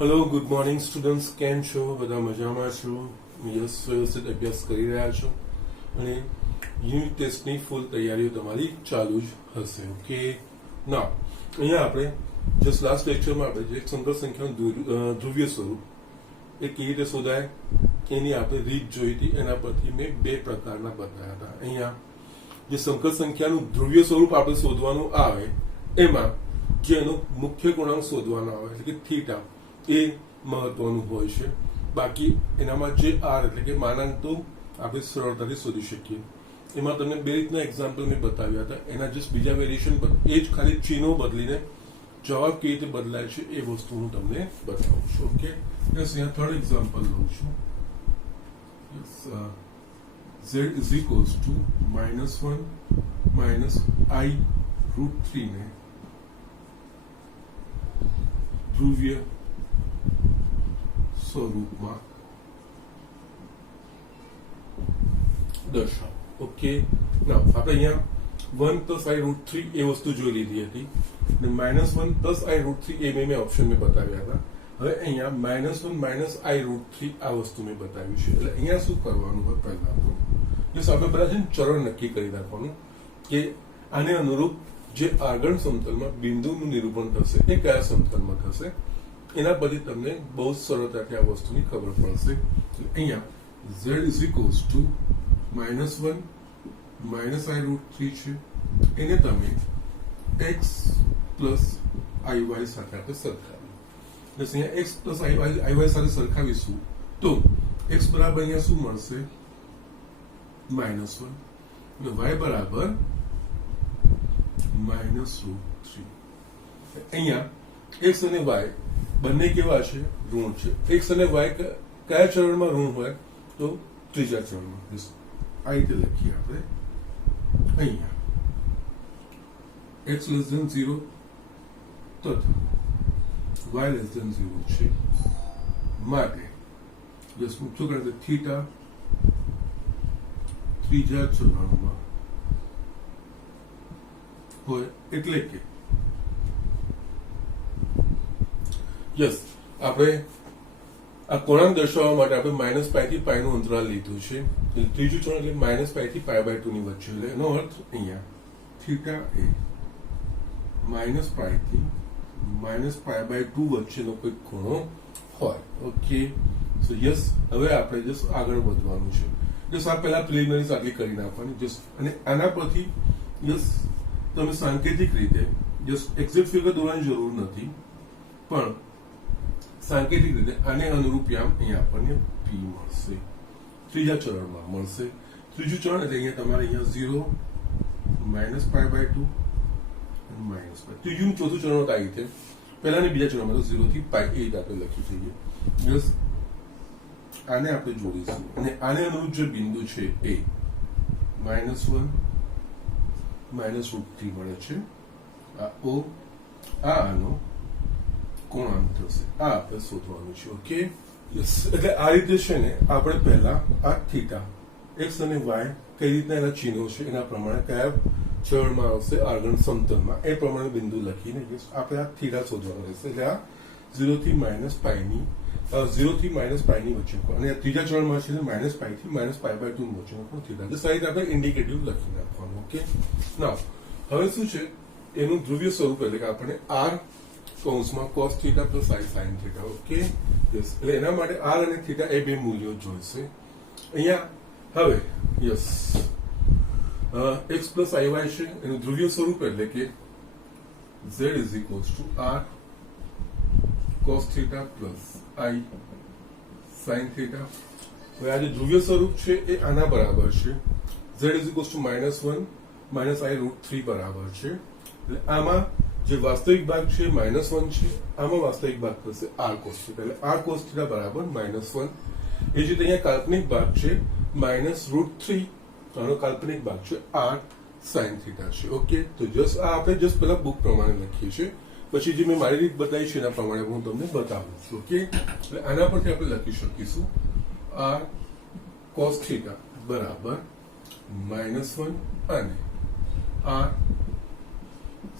Hello good morning students, કેમ છો? બધા મજામાં છો? યસ, વ્યવસ્થિત અભ્યાસ કરી રહ્યા છો અને યુનિટ ટેસ્ટની ફૂલ તૈયારીઓ તમારી ચાલુ જ હશે. ઓકે, ના અહીંયા આપણે જસ્ટ લાસ્ટ લેક્ચરમાં આપણે જે સંકર સંખ્યાનું ધ્રુવીય સ્વરૂપ એ કેવી રીતે શોધાય એની આપણે રીત જોઈ હતી. એના પરથી મેં બે પ્રકારના બતાવ્યા હતા. અહીંયા જે સંકર સંખ્યાનું ધ્રુવીય સ્વરૂપ આપણે શોધવાનું આવે એમાં જેનો મુખ્ય ગુણાંક શોધવાનો આવે એટલે કે થીટા એ મહત્વનું હોય છે. બાકી એનામાં જે આર એટલે કે માનાંક તો આપણે સરળતાથી શોધી શકીએ. એમાં તમને બે રીતના એક્ઝામ્પલ મેં બતાવ્યા હતા. એના જસ્ટ બીજા વેરિએશન એ જ ખાલી ચિહ્નો બદલીને જવાબ કેવી રીતે બદલાય છે એ વસ્તુ હું તમને બતાવું છું. ઓકે, યસ, અહીંયા થર્ડ એક્ઝામ્પલ લઉં છું. z is equals to -1 - i√3 ને ધ્રુવીય સ્વરૂપમાં દર્શાવો. ઓકે, ના આપણે અહીંયા 1 + i√3 એ વસ્તુ જોઈ લીધી હતી અને -1 + i√3 એ મેં ઓપ્શન મેં બતાવ્યા હતા. હવે અહીંયા -1 - i√3 આ વસ્તુ મેં બતાવ્યું છે. એટલે અહીંયા શું કરવાનું હોય, પહેલા તો જસ્ટ આપણે બધા છે ને ચરણ નક્કી કરી નાખવાનું કે આને અનુરૂપ જે આગળ સમતલમાં બિંદુનું નિરૂપણ થશે એ કયા સમતલમાં થશે. એના પછી તમને બહુ સરળતાથી આ વસ્તુની ખબર પડશે. અહીંયા z is equals to -1 - i√3 છે. એને તમે x + iy સાથે આપણે સરખાવીએ. અહીંયા x + iy સાથે સરખાવીશું તો x બરાબર અહીંયા શું મળશે? -1 અને y બરાબર -√3. અહીંયા x અને y બંને કેવા છે? ઋણ છે. x અને y કયા ચરણમાં ઋણ હોય? તો ત્રીજા ચરણમાં. આ રીતે લખીએ આપણે. અહીંયા x <0 તથા y <0 છે માટે શું કરે? થીટા ત્રીજા ચરણમાં હોય એટલે કે યસ, આપણે આ કોણાંક દર્શાવવા માટે આપણે -π થી π નું અંતરાલ લીધું છે. ત્રીજું ચરણ એટલે -π થી π/2 ની વચ્ચે. એટલે એનો અર્થ અહીંયા થીટા એ -π થી -π/2 વચ્ચેનો કોઈ ખૂણો હોય. ઓકે, સો યસ, હવે આપણે જસ્ટ આગળ વધવાનું છે. જસ્ટ આ પહેલા પ્રિલિમિનરીઝ આટલી કરી નાખવાની જસ્ટ, અને આના પરથી યસ તમે સાંકેતિક રીતે જસ્ટ એક્ઝેક્ટ ફિગર દોરવાની જરૂર નથી, પણ સાંકેતિક રીતે આને અનુરૂપ અહીંયા આપણને p મળશે. ત્રીજા ચરણમાં મળશે. ત્રીજું ચરણ એટલે અહીંયા તમારે અહીંયા 0 -π/2 અને -π. ત્રીજું ચોથું ચરણ આ રીતે. પહેલા ને બીજા ચરણમાં તો 0 થી π એ રીતે આપણે લખી દઈએ. યસ, આને આપણે જોડીશું અને આને અનુરૂપ જે બિંદુ છે એ -1 -√3 મળે છે. આ o, આ આનો કોણાંક થશે. આ આપણે શોધવાનું છે. ઓકે, યસ, એટલે આ રીતે છે ને આપણે પહેલા આ થીટા x અને y કઈ રીતના એના ચિહ્નો છે એના પ્રમાણે કયા ચરણમાં આવશે આગળ સમતલમાં એ પ્રમાણે બિંદુ લખીને યસ આપણે આ થીટા શોધવાનું રહેશે. એટલે આ 0 થી -π ની વચ્ચે અને ત્રીજા ચરણમાં છે -π થી -π/2 વચ્ચેનો પણ થીટા. આ રીતે આપણે ઇન્ડિકેટિવ લખી નાખવાનું. ઓકે, ના હવે શું છે એનું ધ્રુવીય સ્વરૂપ એટલે કે આપણે r કૌંસમાં cos θ + i sin θ. Okay, yes, એટલે એના માટે r અને θ એ બે મૂલ્યો જોઈશે. અહીંયા હવે યસ x + iy છે એનું ધ્રુવીય સ્વરૂપ એટલે કે z is equals to r cos θ + i sin θ. હવે આ જે ધ્રુવીય સ્વરૂપ છે એ આના બરાબર છે. z is equals to -1 - i√3 બરાબર છે. એટલે આમાં જે વાસ્તવિક ભાગ છે -1 છે, આમાં વાસ્તવિક ભાગ થશે r cos θ. એટલે r cos θ બરાબર -1. એ જ રીતે અહીંયા કાલ્પનિક ભાગ છે -√3, આનો કાલ્પનિક ભાગ છે r sin θ છે. ઓકે, તો જસ્ટ આ આપણે જસ્ટ પેલા બુક પ્રમાણે લખીએ છીએ, પછી જે મેં મારી રીત બતાવી છે એના પ્રમાણે હું તમને બતાવું છું. ઓકે, એટલે આના પરથી આપણે લખી શકીશું r cos θ બરાબર -1 અને r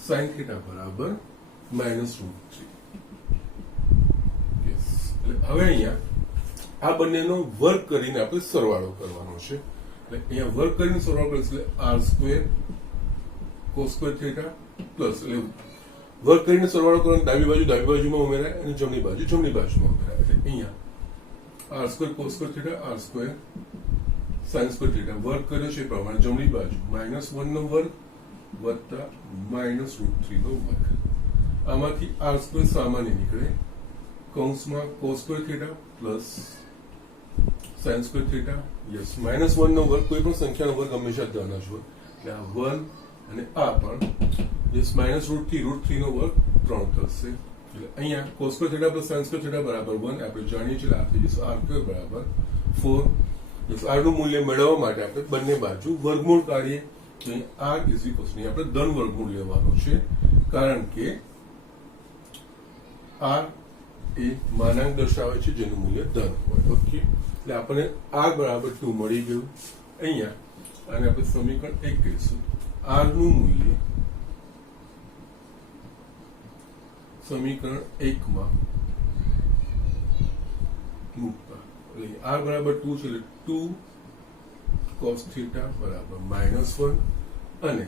sin θ બરાબર -√3. હવે અહીંયા આ બંનેનો વર્ગ કરીને આપણે સરવાળો કરવાનો છે. એટલે અહીંયા વર્ગ કરીને સરવાળો કરીશું એટલે r square cos square theta plus એટલે વર્ગ કરીને સરવાળો કરવાનો ડાબી બાજુમાં ઉમેરાય અને જમણી બાજુમાં ઉમેરાય. એટલે અહીંયા r square cos square theta r square sin square theta વર્ગ કર્યો છે એ પ્રમાણે જમણી બાજુ -1 નો વર્ગ વત્તા -√3 નો વર્ગ. આમાંથી આર સ્ક્વેર સામાન્ય નીકળે કૌંસમાં cos square theta plus sign square theta. Yes -1 નો વર્ગ કોઈ પણ સંખ્યાનો વર્ગ હંમેશા ધન જ હોય એટલે આ 1 અને આ પણ યસ -√3 નો વર્ગ 3 થશે. એટલે અહીંયા cos square theta plus sign square theta બરાબર 1 આપણે જાણીએ છીએ. આ થઈ જશે આર સ્ક્વેર બરાબર 4. યસ આર નું મૂલ્ય મેળવવા માટે આપણે બંને બાજુ વર્ગમૂળ કાઢીએ. તો આર ઇઝ ઇક્વલ્સ આપણે ધન વર્ગમૂળ લેવાનું છે કારણ કે આર એ માનાંક દર્શાવે છે જેનું મૂલ્ય ધન હોય. ઓકે એટલે આપણને આર બરાબર 2 મળી ગયું. અહીંયા આને આપણે સમીકરણ 1 કહીશું. આર નું મૂલ્ય સમીકરણ 1 માં મૂકતા એટલે આર બરાબર 2 છે એટલે 2 cos થીટા બરાબર -1 અને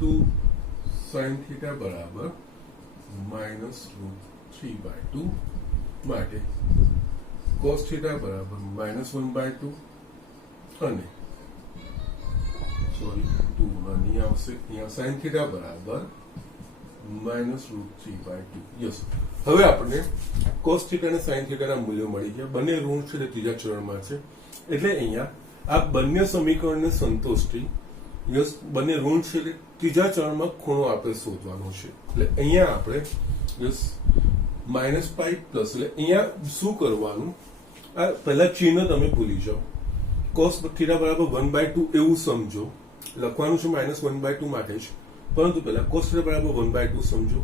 2 sin થીટા બરાબર -√3/2 માટે cos થીટા બરાબર -1/2 અને સોરી 2 નહીં આવશે. અહીંયા sin થીટા બરાબર -√3/2. યસ હવે આપણે cos થીટા અને sin થીટાના મૂલ્યો મળી ગયા. બંને ઋણ છે તે ત્રીજા ચરણમાં છે એટલે અહીંયા આ બંને સમીકરણને સંતોષતી યસ બંને ઋણ છે એટલે ત્રીજા ચરણમાં ખૂણો આપણે શોધવાનો છે. એટલે અહીંયા આપણે યસ -π પ્લસ એટલે અહીંયા શું કરવાનું આ પહેલા ચિહ્ન તમે ભૂલી જાઓ. cos થીટા બરાબર 1/2 એવું સમજો. લખવાનું છે -1/2 માટે જ પરંતુ પહેલા cos થીટા બરાબર 1/2 સમજો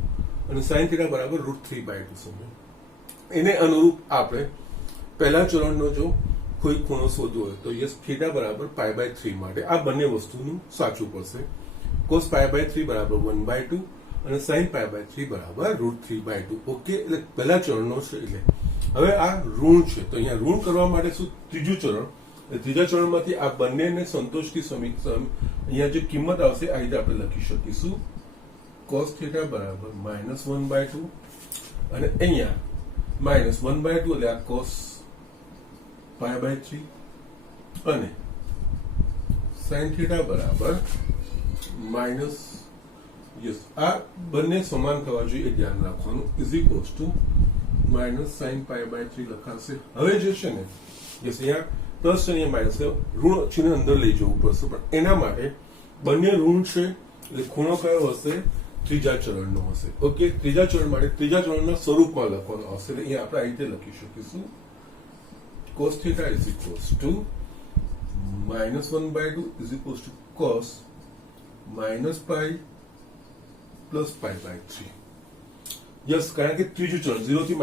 અને sin થીટા બરાબર √3/2 સમજો. એને અનુરૂપ આપણે પહેલા ચરણનો જો કોઈ ખૂણો શોધવો હોય તો યસ થીટા બરાબર π/3 માટે આ બંને વસ્તુનું સાચું પડશે. cos π/3 બરાબર 1/2 અને sin π/3 બરાબર √3/2. ઓકે એટલે પહેલા ચરણનો છે. એટલે હવે આ ઋણ છે તો અહીંયા ઋણ કરવા માટે શું ત્રીજું ચરણ ત્રીજા ચરણમાંથી આ બંનેને સંતોષતી સમીકરણ અહીંયા જે કિંમત આવશે આ રીતે આપણે લખી શકીશું. cos થીટા બરાબર -1/2 અને અહીંયા -1/2 એટલે આ cos π/3 અને sin થીટા બરાબર માઇનસ યસ આ બંને સમાન થવા જોઈએ એ ધ્યાન રાખવાનું ઇઝ ઇક્વલ્સ ટુ -sin π/3 લખાશે. હવે જે છે ને યસ અહીંયા પ્લસ છે અહીંયા માઇનસ ઋણ ચિહ્ન અંદર લઈ જવું પડશે પણ એના માટે બંને ઋણ છે એટલે ખૂણો કયો હશે ત્રીજા ચરણનો હશે. ઓકે ત્રીજા ચરણ માટે ત્રીજા ચરણના સ્વરૂપમાં લખવાનો આવશે એટલે અહીંયા આપણે આ રીતે લખી શકીશું. cos theta is equals to -1/2 is equals to cos -π plus π/3. Yes કારણ કે ત્રીજું ચરણ 0 થી -π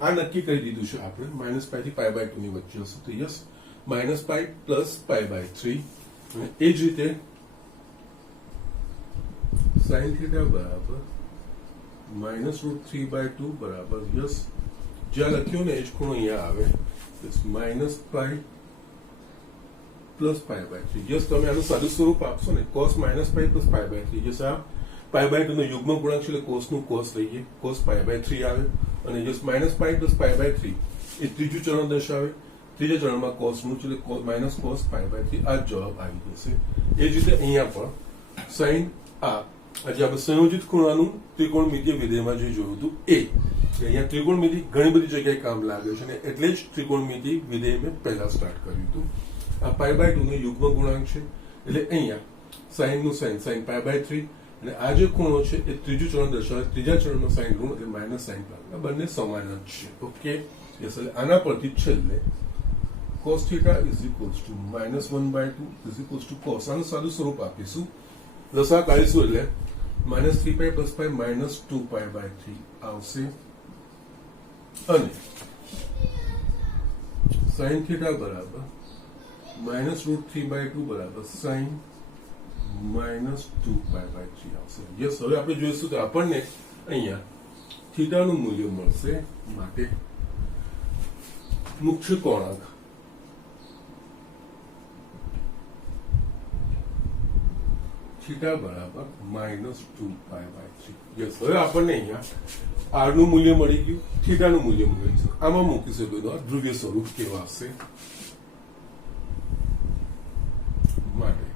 આ નક્કી કરી દીધું છે આપણે -π થી π/2 ની વચ્ચે હશે તો યસ -π plus π/3 અને એ જ રીતે sin theta બરાબર -√3/2 બરાબર યસ જ્યાં લખ્યું ને એ જ ખૂણો અહીંયા આવે -π plus π/3. યસ તમે આનું સાદું સ્વરૂપ આપશો ને cos -π plus π/3 યસ આ π/2 નો યુગ્મ ગુણાંક છે એટલે cos નું cos લઈએ cos π/3 આવે અને યસ -π plus π/3 એ ત્રીજું ચરણ દર્શાવે. ત્રીજા ચરણમાં cos નું છે એટલે -cos π/3 આ જવાબ આવી જશે. એ જ રીતે અહીંયા પણ sin આજે આપણે સંયોજિત ખૂણાનું ત્રિકોણમિતિય વિધેયમાં જે જોયું હતું એ અહીંયા ત્રિકોણમિતિ ઘણી બધી જગ્યાએ કામ લાગે છે અને એટલે જ ત્રિકોણમિતિ વિધેય મેં પહેલા સ્ટાર્ટ કર્યું હતું. આ π/2 નો યુગ્મ ગુણાંક છે એટલે અહીંયા sin નું sin π/3 અને આ જે ખૂણો છે એ ત્રીજું ચરણ દર્શાવે ત્રીજા ચરણનો sin ઋણ એટલે -sin π. આ બંને સમાન જ છે. ઓકે યસ એટલે આના પરથી છેલ્લે cos theta is equals to -1/2 is equals to cos આનું સાદું સ્વરૂપ આપીશું. લસા કાઢીશું એટલે -3π plus π -2π/3 આવશે અને sin theta બરાબર -√3/2 બરાબર sin -2π/3 આવશે. યસ, હવે આપણે જોઈશું કે આપણને અહીંયા થીટાનું મૂલ્ય મળશે. માટે મુખ્ય કોણાંક થીટા બરાબર -2π/3. યસ, હવે આપણને અહીંયા આર નું મૂલ્ય મળી ગયું, થીટાનું મૂલ્ય મળી ગયું. આમાં મૂકી શકો તો ધ્રુવીય સ્વરૂપ કેવું આવશે. માટે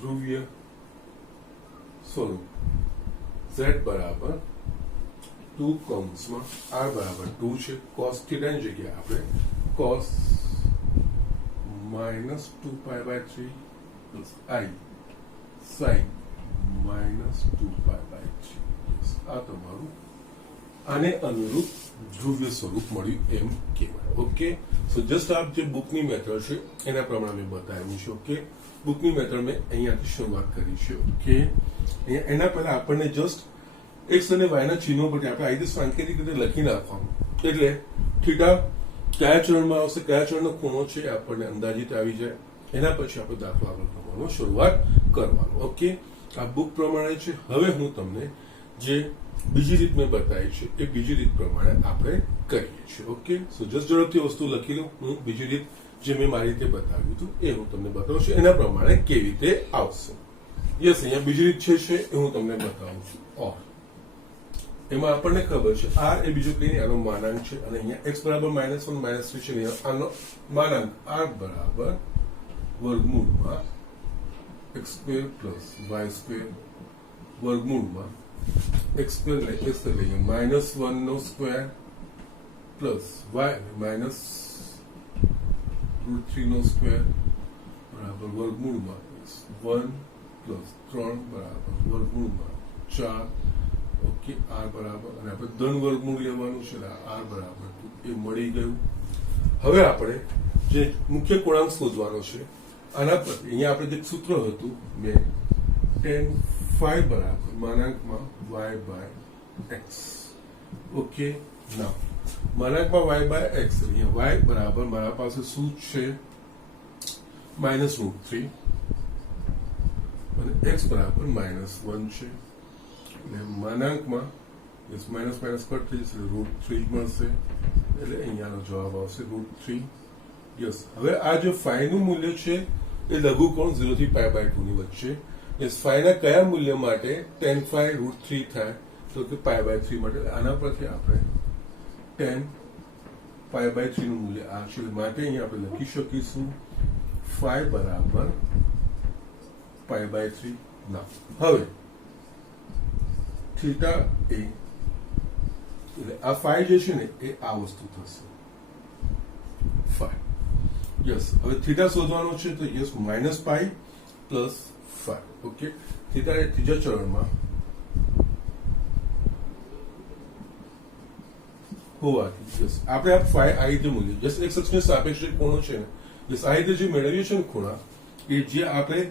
ધ્રુવીય સ્વરૂપ z બરાબર 2 કૌંસમાં r બરાબર 2 છે. cos થીટાની જગ્યાએ આપણે cos -2π/3 plus I sin -2π/3. આ તમારું આને અનુરૂપ ધ્રુવીય સ્વરૂપ મળ્યું એમ કહેવાય. ઓકે, સો જસ્ટ આપ જે બુકની મેથડ છે એના પ્રમાણે મેં બતાવ્યું છે. ઓકે, બુકની મેથડ મેં અહીંયાથી શરૂઆત કરી છે. ઓકે, અહીંયા એના પહેલા આપણને જસ્ટ x અને y ના ચિહ્નો પરથી આપણે આઈથી સાંકેતિક રીતે લખી નાખવાનું. એટલે થીટા કયા ચરણમાં આવશે, કયા ચરણનો ખૂણો છે આપણને અંદાજિત આવી જાય. એના પછી આપણે દાખલો આગળ કરવાનો શરૂઆત કરવાનો. ઓકે, આ બુક પ્રમાણે છે. હવે હું તમને જે બીજી રીત મેં બતાવી છે એ બીજી રીત પ્રમાણે આપણે કરીએ છીએ. ઓકે, સો જસ્ટ ઝડપથી વસ્તુ લખી લઉં. હું બીજી રીત જે મેં મારી રીતે બતાવ્યું હતું એ હું તમને બતાવું છું, એના પ્રમાણે કેવી રીતે આવશે. યસ, અહીંયા બીજી રીત છે એ હું તમને બતાવું છું. ઓર એમાં આપણને ખબર છે r એ બીજું કંઈ નહીં, આનો માનાંક છે. અને અહીંયા x બરાબર -1 -3 છે. આનો માનાંક r બરાબર વર્ગમૂળમાં x² + y² વર્ગમૂળમાં x² એટલે x લઈએ -1² પ્લસ y -√3² બરાબર વર્ગમૂળમાં 1 + 3 બરાબર વર્ગમૂળમાં 4. ઓકે, r બરાબર, અને આપણે ધન વર્ગમૂળ લેવાનું છે, r બરાબર 2 એ મળી ગયું. હવે આપણે જે મુખ્ય કોણાંક શોધવાનો છે આના પર અહીંયા આપણે જે સૂત્ર હતું મેં tan phi બરાબર માનાંકમાં y/x. ઓકે, ના માનાંકમાં y/x, અહીંયા y બરાબર મારા પાસે શું છે -√3 અને x બરાબર -1 છે. એટલે માનાંકમાં માઇનસ માઇનસ કટ થઈ જશે, √3 મળશે. એટલે અહીંયાનો જવાબ આવશે √3. યસ, હવે આ જે phi નું મૂલ્ય છે એ લઘુકોણ 0 થી π/2 ની વચ્ચે. યસ, phi ના કયા મૂલ્ય માટે tan phi √3 થાય તો કે π/3 માટે. આના પરથી આપણે tan π/3 નું મૂલ્ય આ છે. માટે અહીંયા આપણે લખી શકીશું phi બરાબર π/3. ના, હવે થીટા એ એટલે આ phi જે છે ને એ આ વસ્તુ થશે phi. યસ, હવે થીટા શોધવાનો છે તો યસ -π + phi. ઓકે, થીટા એ ત્રીજા ચરણમાં હોવાથી યસ આપણે આ phi આ રીતે મૂલ્ય યસ x અક્ષની સાપેક્ષે ખૂણો છે ને, યસ આ રીતે જે મેળવીએ છે ને ખૂણા એ જે આપણે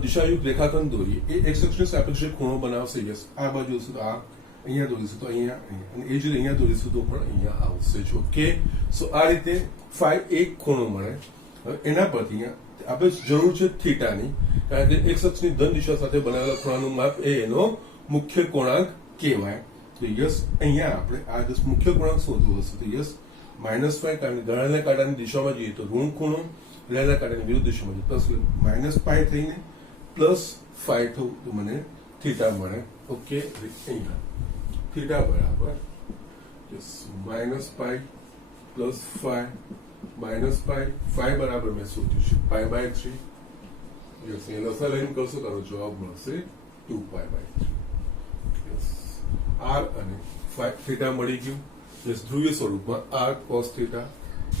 દિશાયુક્ત રેખાખંડ દોરીએ એ x અક્ષની સાપેક્ષે ખૂણો બનાવશે. યસ, આ બાજુ હશે તો આ, અહીંયા દોરીશું તો અહીંયા, અને એ જ રીતે અહીંયા દોરીશું તો પણ અહીંયા આવશે જ. ઓકે, સો આ રીતે phi એક ખૂણો મળે. હવે એના પરથી અહીંયા આપણે જરૂર છે થીટાની, કારણ કે x અક્ષની ધન દિશા સાથે બનાવેલા ખૂણાનું માપ એ એનો મુખ્ય કોણાંક કહેવાય. તો યસ, અહીંયા આપણે આ જે મુખ્ય કોણાંક શોધવો હશે તો યસ -5, કારણ કે ગળાના કાંટાની દિશામાં જઈએ તો ઋણ ખૂણો, ગળાના કાંટાની વિરુદ્ધ દિશામાં જઈએ પ્લસ -π થઈને +5 થવું તો મને થીટા મળે. ઓકે, અહીંયા થીટા બરાબર યસ -π + 5 -π બરાબર મેં શોધ્યું છે π/3. યસ, અહીંયા લસા લઈને કરશો તો જવાબ મળશે 2π/3. યસ, r અને થીટા મળી ગયું. યસ, ધ્રુવીય સ્વરૂપમાં r cos theta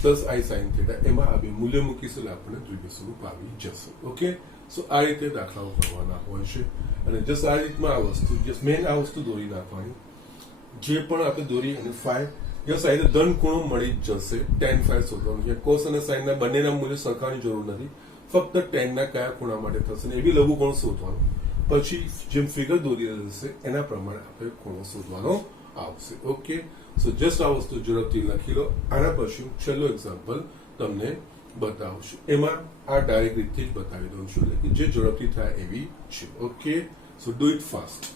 plus I sin theta, એમાં આ બે મૂલ્ય મૂકીશું આપણને ધ્રુવીય સ્વરૂપ આવી જશે. ઓકે, સો આ રીતે દાખલાઓ કરવાના હોય છે. અને જસ્ટ આ રીતમાં આ વસ્તુ જસ્ટ મેન આ વસ્તુ દોરી નાખવાની, જે પણ આપણે દોરી અને phi યસ આ રીતે ધન ખૂણો મળી જ જશે. tan phi શોધવાનું, cos અને sin ના બંનેના મૂલ્ય સરખાની જરૂર નથી, ફક્ત tan ના કયા ખૂણા માટે થશે ને એવી લઘુકોણ શોધવાનું. પછી જેમ ફિગર દોરી રહેશે એના પ્રમાણે આપણે ખૂણો શોધવાનો આવશે. ઓકે, સો જસ્ટ આ વસ્તુ ઝડપથી લખી લો. આના પછી છેલ્લો એક્ઝામ્પલ તમને बताऊं છું એમાં આ ડાયરેક્ટ રીતથી જ બતાવી દઉં છું એટલે કે જે ઝડપથી થાય એવી છે okay so do it fast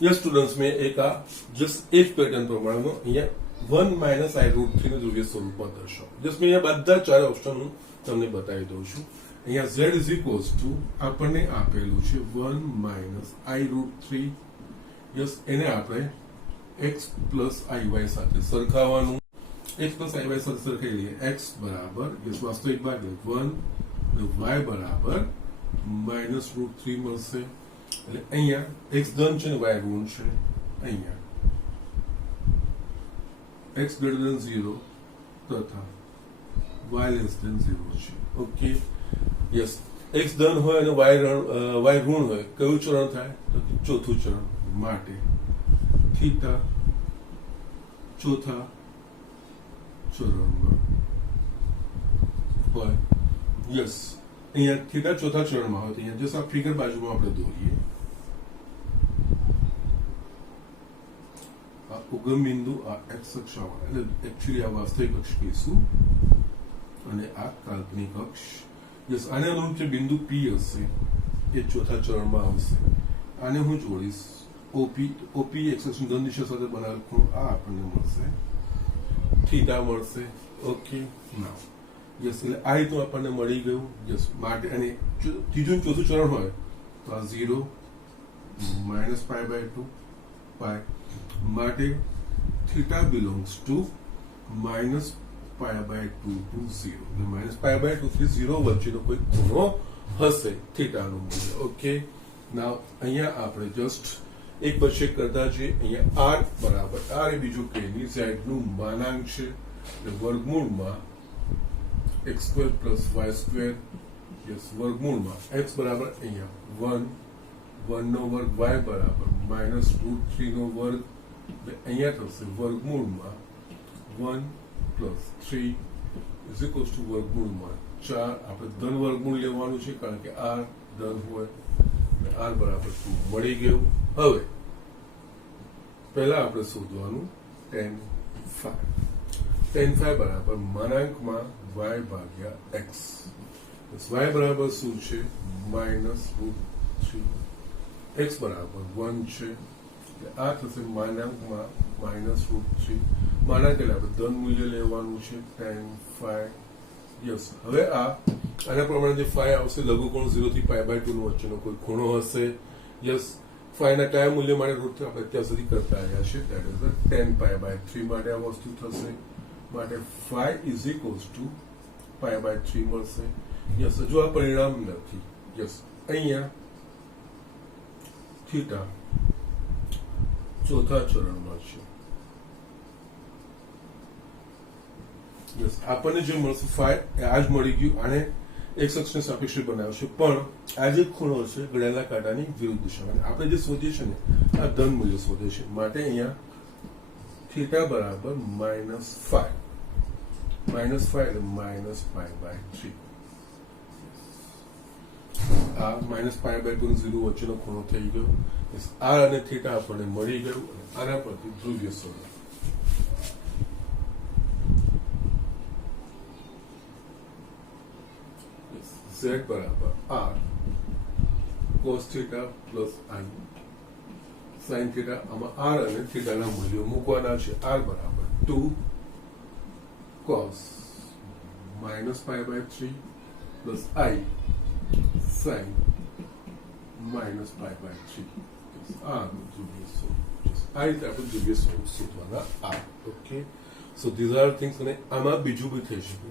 yes students મેં એક આ જસ્ટ એક પેટર્ન પ્રમાણેનો અહીંયા 1 માઇનસ આઈ રૂટ 3 નું ધ્રુવીય સ્વરૂપમાં દર્શાવો જસ્ટ મેં અહીંયા બધા ચાર ઓપ્શન હું તમને બતાવી દઉં છું અહીંયા z ઇઝ ઇક્વલ્સ ટુ આપણને આપેલું છે 1 માઇનસ આઈ રૂટ 3 યસ એને આપણે x પ્લસ આઈ સાથે સરખાવવાનું x પ્લસ આઈ સાથે સરખાવી લઈએ x બરાબર યસ વાસ્તવિક ભાગ 1 y બરાબર માઇનસ રૂટ 3 મળશે એટલે અહીંયા x ધન છે ને y ઋણ છે અહીંયા x ગ્રેટર ધેન 0 તથા y લેસ ધેન 0 છે ઓકે યસ x ધન હોય અને y ઋણ હોય કયું ચરણ થાય તો ચોથું ચરણ માટે થીટા ચોથા ચરણમાં હોય યસ અહીંયા થીટા ચોથા ચરણમાં હોય તો અહીંયા જસ્ટ આ ફિગર બાજુમાં આપણે દોરીએ આ ઉગમ બિંદુ આ એક્સ અક્ષ એટલે એકચ્યુઅલી આ વાસ્તવિક અક્ષ કહીશું અને આ કાલ્પનિક અક્ષ યસ આને અનુરૂપ જે બિંદુ પી હશે એ ચોથા ચરણમાં આવશે આને હું જોડીશ ઓપી એક્સ અક્ષની ધન દિશા સાથે બનાવેલ ખૂણો આ આપણને મળશે થીટા મળશે ઓકે નાઉ યસ એટલે આ રીતનું આપણને મળી ગયું યસ માટે અને ત્રીજું ચોથું ચરણ હોય તો આ 0 માઇનસ પાઈ બાય 2 પાઈ માટે theta belongs to minus pi by 2 to 0 એટલે માઇનસ પાઈ બાય 2 થી 0 વચ્ચેનો કોઈ ખૂણો હશે થીટાનું મૂલ્ય ઓકે નાઉ અહીંયા આપણે જસ્ટ એક પછી કરતા છે અહીંયા r બરાબર r એ બીજું કે ની z નું માનાંક છે એટલે વર્ગમૂળમાં x² + y² યસ વર્ગમૂળમાં x બરાબર અહીંયા 1 નો વર્ગ y બરાબર -√3 નો વર્ગ એટલે અહીંયા થશે વર્ગમૂળમાં 1 + 3 ઇઝ ઇક્વલ્સ ટુ વર્ગમૂળમાં 4 આપણે ધન વર્ગમૂળ લેવાનું છે કારણ કે r ધન હોય r બરાબર 2 મળી ગયું હવે પહેલા આપણે શોધવાનું tan phi બરાબર માનાંકમાં y ભાગ્યા x y બરાબર શું છે -√3 x બરાબર 1 છે એટલે આ થશે માનાંકમાં -√3 માનાંક એટલે આપણે ધન મૂલ્ય લેવાનું છે tan phi યસ હવે આના પ્રમાણે જે phi આવશે લઘુકોણ 0 થી પાઈ બાય 2 નો વચ્ચેનો કોઈ ખૂણો હશે યસ phi ના કયા મૂલ્ય માટે રૂટ આપણે અત્યાર સુધી કરતા આવ્યા છે that is tan pi by 3 માટે આ વસ્તુ થશે માટે phi is equals to pi by 3 મળશે યસ જો આ પરિણામ નથી યસ અહીંયા થીટા ચોથા ચરણમાં છે યસ આપણને જે મળશે phi આ જ મળી ગયું આને x અક્ષને સાપેક્ષે બનાવશે પણ આ જે ખૂણો છે ઘડિયાળના કાંટાની વિરુદ્ધ દિશામાં આપણે જે શોધીએ છીએ ને આ ધન મૂલ્ય શોધે છે માટે અહીંયા થીટા બરાબર -5 એટલે -પાઈ બાય 3 આ -પાઈ બાય 2 0 વચ્ચેનો ખૂણો થઈ ગયો r અને થીટા આપણને મળી ગયું આના પરથી ધ્રુવીય સ્વરૂપ z બરાબર r cos theta plus i sin theta આમાં r અને થીટાના મૂલ્યો મૂકવાના છે r બરાબર 2 cos -pi by 3 plus i sin -pi by 3 આ ધ્રુવીય સ્વરૂપ આ રીતે આપણે ધ્રુવીય સ્વરૂપ શોધવાના આ okay so these are things અને આમાં બીજું બી થઈ શકે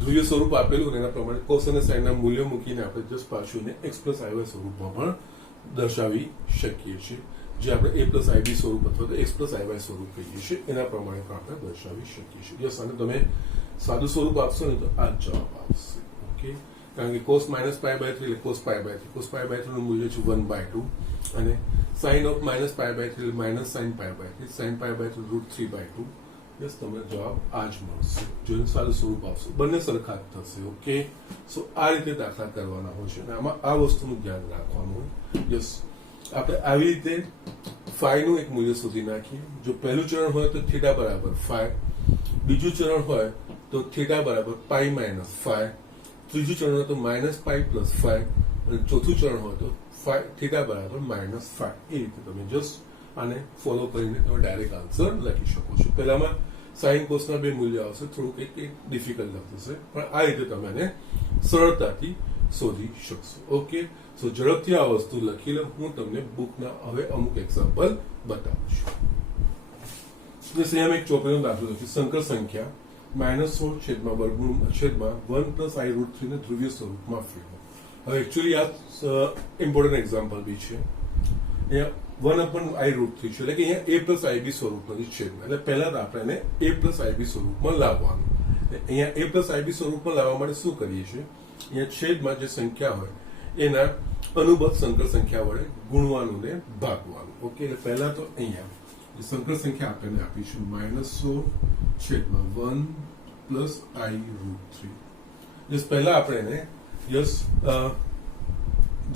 ધ્રુવીય સ્વરૂપ આપેલું એના પ્રમાણે કોસ અને સાઇનના મૂલ્યો મૂકીને આપણે જસ્ટ પાછું એને x + iy સ્વરૂપમાં પણ દર્શાવી શકીએ છીએ જે આપણે a + ib સ્વરૂપ અથવા તો x + iy સ્વરૂપ કહીએ છીએ એના પ્રમાણે પણ આપણે દર્શાવી શકીએ છીએ યસ અને તમે સાદું સ્વરૂપ આપશો ને તો આ જવાબ આવશે ઓકે કારણ કે cos -પાઈ બાય 3 એટલે cos pi by 3 cos pi by 3 નું મૂલ્ય છે 1/2 અને sin of -પાઈ બાય 3 એટલે -sin pi by 3 sin pi by 3 √3/2 yes તમને જવાબ આ જ મળશે જો સારું સ્વરૂપ આપશો બંને સરખા જ થશે ઓકે સો આ રીતે દાખલા કરવાના હોય છે અને આમાં આ વસ્તુનું ધ્યાન રાખવાનું હોય યસ આપણે આવી રીતે phi નું એક મૂલ્ય શોધી નાખીએ જો પહેલું ચરણ હોય તો થીટા બરાબર phi બીજું ચરણ હોય તો થીટા બરાબર પાઈ માઇનસ 5, ત્રીજું ચરણ હોય તો માઇનસ પાઈ પ્લસ 5, અને ચોથું ચરણ હોય તો થીટા બરાબર માઇનસ 5. એ રીતે તમે જસ્ટ આને ફોલો કરીને તમે ડાયરેક્ટ આન્સર લખી શકો છો. પહેલામાં સાઇન કોસના બે મૂલ્ય આવશે, થોડુંક એક ડિફિકલ્ટ લાગશે, પણ આ રીતે તમે આને સરળતાથી શોધી શકશો. ઓકે, સો ઝડપથી આ વસ્તુ લખી લો. હું તમને બુકના હવે અમુક એક્ઝામ્પલ બતાવું છું. અહીંયા એક ચોપડીનો દાખલો લખ્યું. સંકર સંખ્યા -16 છેદમાં વર્ગમૂળ છેદમાં 1 + i√3 ને ધ્રુવીય સ્વરૂપમાં ફેરવો. હવે એકચ્યુઅલી આ ઇમ્પોર્ટન્ટ એક્ઝામ્પલ બી છે. અહીંયા 1/i√3 છે, એટલે કે અહીંયા a + ib સ્વરૂપમાં છેદમાં, એટલે પહેલા તો આપણે એને a + ib સ્વરૂપમાં લાવવાનું. અહીંયા a + ib સ્વરૂપમાં લાવવા માટે શું કરીએ છીએ, અહીંયા છેદમાં જે સંખ્યા હોય એના અનુબદ્ધ સંકર સંખ્યા વડે ગુણવાનું ને ભાગવાનું. ઓકે, એટલે પહેલા તો અહીંયા જે સંકર સંખ્યા આપણે આપીશું -16 છેદમાં 1 + i√3. જસ પહેલા આપણે એને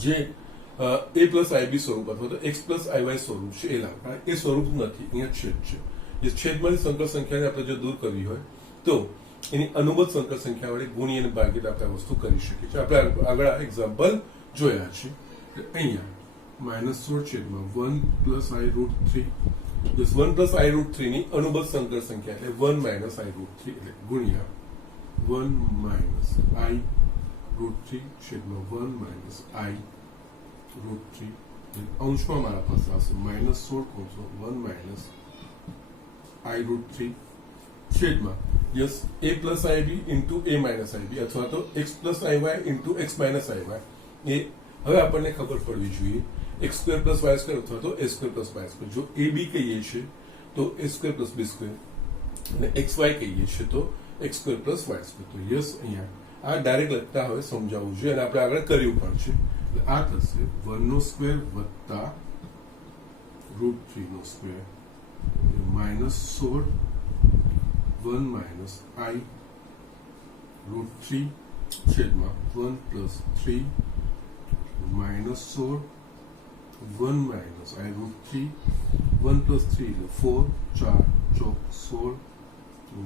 જે a + ib સ્વરૂપ અથવા તો x + iy સ્વરૂપ છે એ લાવવા. એ સ્વરૂપ નથી, અહીંયા છેદ છે. જે છેદમાંથી સંકર સંખ્યાને આપણે જો દૂર કરવી હોય તો એની અનુબદ્ધ સંકર સંખ્યા વડે ગુણી અને ભાગીને આપણે આ વસ્તુ કરી શકીએ છીએ. આપણે આગળ એક્ઝામ્પલ જોયા છે. અહીંયા -16 છેદમાં 1 + i√3, 1 + i√3 ની અનુબદ્ધ સંકર સંખ્યા એટલે 1 - i√3 એટલે ગુણ્યા 1 - i√3 છેદમાં 1 - i√3. અંશમાં મારા પાસે આવશે -16 1 - i√3 છેદમાં a + ib into a - ib અથવા તો x + iy into x - iy. એ હવે આપણને ખબર પડવી જોઈએ x² + y² અથવા તો a² + y². જો ab કહીએ છીએ તો a² + b² અને xy કહીએ છીએ તો x² + y². તો યસ, અહીંયા આ ડાયરેક્ટ લખતા હવે સમજાવવું જોઈએ અને આપણે આગળ કર્યું પણ છે. આ થશે 1² + √3² -16 1 - i√3 છેદમાં 1 + 3 -16 1 - i√3 1 + 3 એટલે 4 4 ચોક 16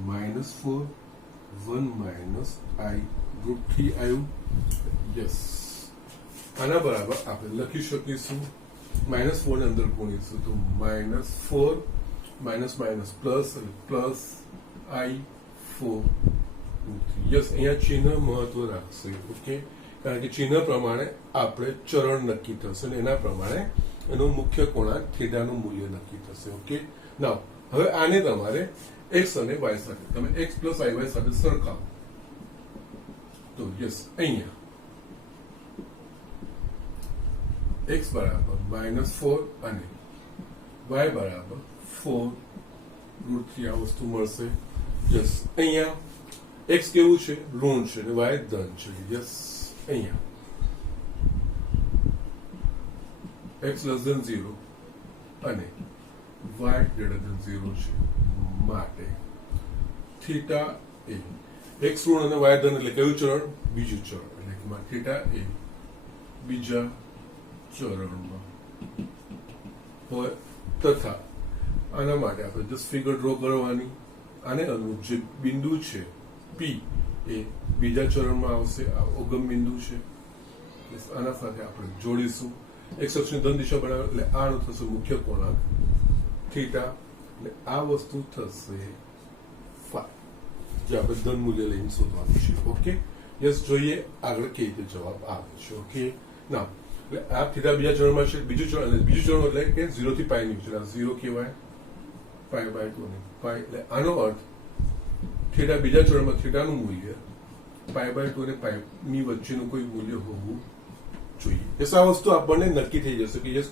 -4 1 - i√3 આવ્યું. યસ, આના બરાબર આપણે લખી શકીશું -4 ને અંદર ગુણીશું તો -4 પ્લસ પ્લસ i4. યસ, અહીંયા ચિહ્ન મહત્વ રાખશે. ઓકે, કારણ કે ચિહ્ન પ્રમાણે આપણે ચરણ નક્કી થશે અને એના પ્રમાણે એનું મુખ્ય કોણાંક થીટાનું મૂલ્ય નક્કી થશે. ઓકે, નાવ હવે આને તમારે x અને y સાથે તમે x + iy સાથે સરખાવો તો યસ, અહીંયા x બરાબર -4 અને y બરાબર 4√3 આ વસ્તુ મળશે. યસ, અહીંયા x કેવું છે, ઋણ છે અને y ધન છે. યસ, અહીંયા x <0 અને y <0 છે માટે થીટા એ x ઋણ અને y ધન એટલે કયું ચરણ, બીજું ચરણ, એટલે કે થીટા એ બીજા ચરણમાં હોય તથા આના માટે આપણે જસ્ટ ફિગર ડ્રો કરવાની. આને અનુરૂપ જે બિંદુ છે P એ બીજા ચરણમાં આવશે. આ ઉગમ બિંદુ છે, આના સાથે આપણે જોડીશું. x અક્ષની ધન દિશા બનાવે એટલે આનો થશે મુખ્ય કોણાંક થીટા અને આ વસ્તુ થશે phi, જે આપણે ધન મૂલ્ય લઈને શોધવાનું છે. ઓકે, યસ, જોઈએ આગળ કેવી રીતે જવાબ આવે છે. ઓકે, ના આ થીટા બીજા ચરણમાં છે, બીજું ચરણ એટલે કે 0 થી π ની છે, 0 કહેવાય, π/2 ને π, એટલે આનો અર્થ થીટા બીજા ચરણમાં થીટાનું મૂલ્ય π/2 અને π ની વચ્ચેનું કોઈ મૂલ્ય હોવું જોઈએ. યસ, આ વસ્તુ આપણને નક્કી થઈ જશે કે યસ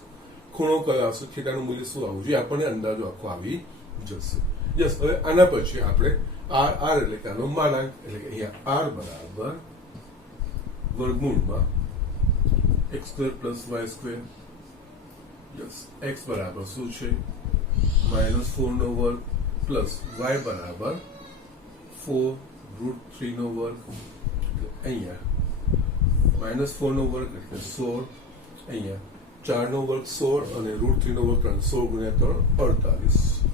ખૂણો કયો આવશે, થીટાનું મૂલ્ય શું આવવું જોઈએ, આપણને અંદાજો આખો આવી જશે. યસ, હવે આના પછી આપણે r એટલે કે આનો માનાંક, એટલે કે અહીંયા r બરાબર વર્ગમૂળમાં x² + y². યસ, x બરાબર શું છે, -4² પ્લસ y બરાબર 4√3². અહીંયા -4² એટલે 16, અહીંયા 4² 16 અને √3² 16 × 3 48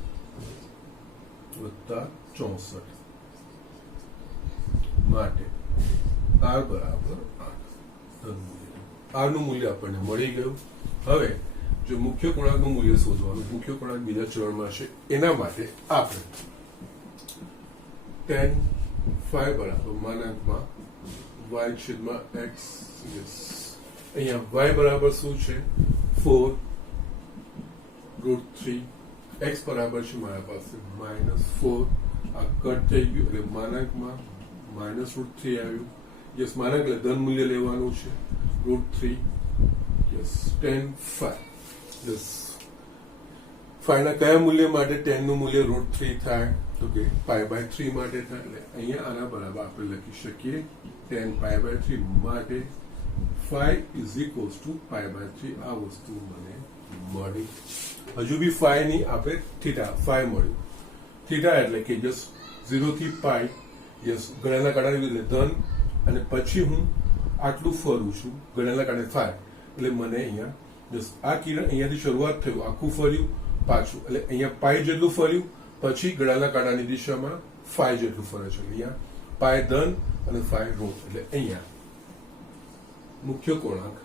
+ 64. માટે આર બરાબર 8 આર નું મૂલ્ય આપણને મળી ગયું. હવે જો મુખ્ય કોણાંકનું મૂલ્ય શોધવાનું, મુખ્ય કોણાંક બીજા ચરણમાં છે, એના માટે આપણે tan phi બરાબર માનાંકમાં y છેદમાં x, અહીંયા y બરાબર શું છે 4 √3, x બરાબર છે મારા પાસે -4, આ કટ થઈ ગયું એટલે માનાંકમાં -√3 આવ્યું. યસ, માનાંક એટલે ધન મૂલ્ય લેવાનું છે √3. Yes, tan phi. Yes, phi ના કયા મૂલ્ય માટે tan નું મૂલ્ય √3 થાય? તો કે π/3 માટે થાય. એટલે અહીંયા આના બરાબર આપણે લખી શકીએ tan π/3 માટે phi is equals to π/3. આ વસ્તુ મને મળી. હજુ બી phi ની આપણે થીટા phi મળ્યું. થીટા એટલે કે જસ્ટ 0 થી π. યસ, ગણ્યાના કારણે એટલે ધન, અને પછી હું આટલું ફરું છું ગણ્યાના કારણે phi, એટલે મને અહીંયા જસ્ટ આ કિરણ અહીંયાથી શરૂઆત થયું, આખું ફર્યું પાછું, એટલે અહીંયા π જેટલું ફર્યું, પછી ગળાના કાંટાની દિશામાં phi જેટલું ફરે છે. અહીંયા π ધન અને phi ઋણ, એટલે અહીંયા મુખ્ય કોણાંક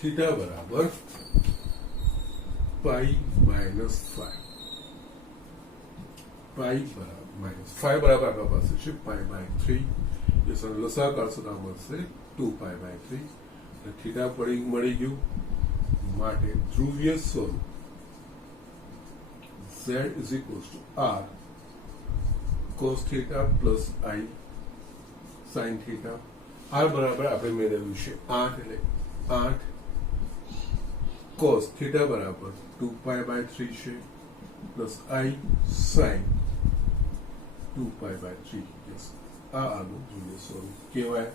થીટા બરાબર π - phi. π બરાબર phi બરાબર આપણા પાસે છે π/3. લસા કાઢશો તો મળશે 2π/3. થીટા મળી ગયું. માટે ધ્રુવીય સ્વરૂપ z is equals to r cos theta plus I sin theta. r બરાબર આપણે મેળવ્યું છે 8, એટલે 8 cos theta બરાબર 2π/3 છે પ્લસ I sin 2π/3. આ આનું ધ્રુવીય સ્વરૂપ કહેવાય.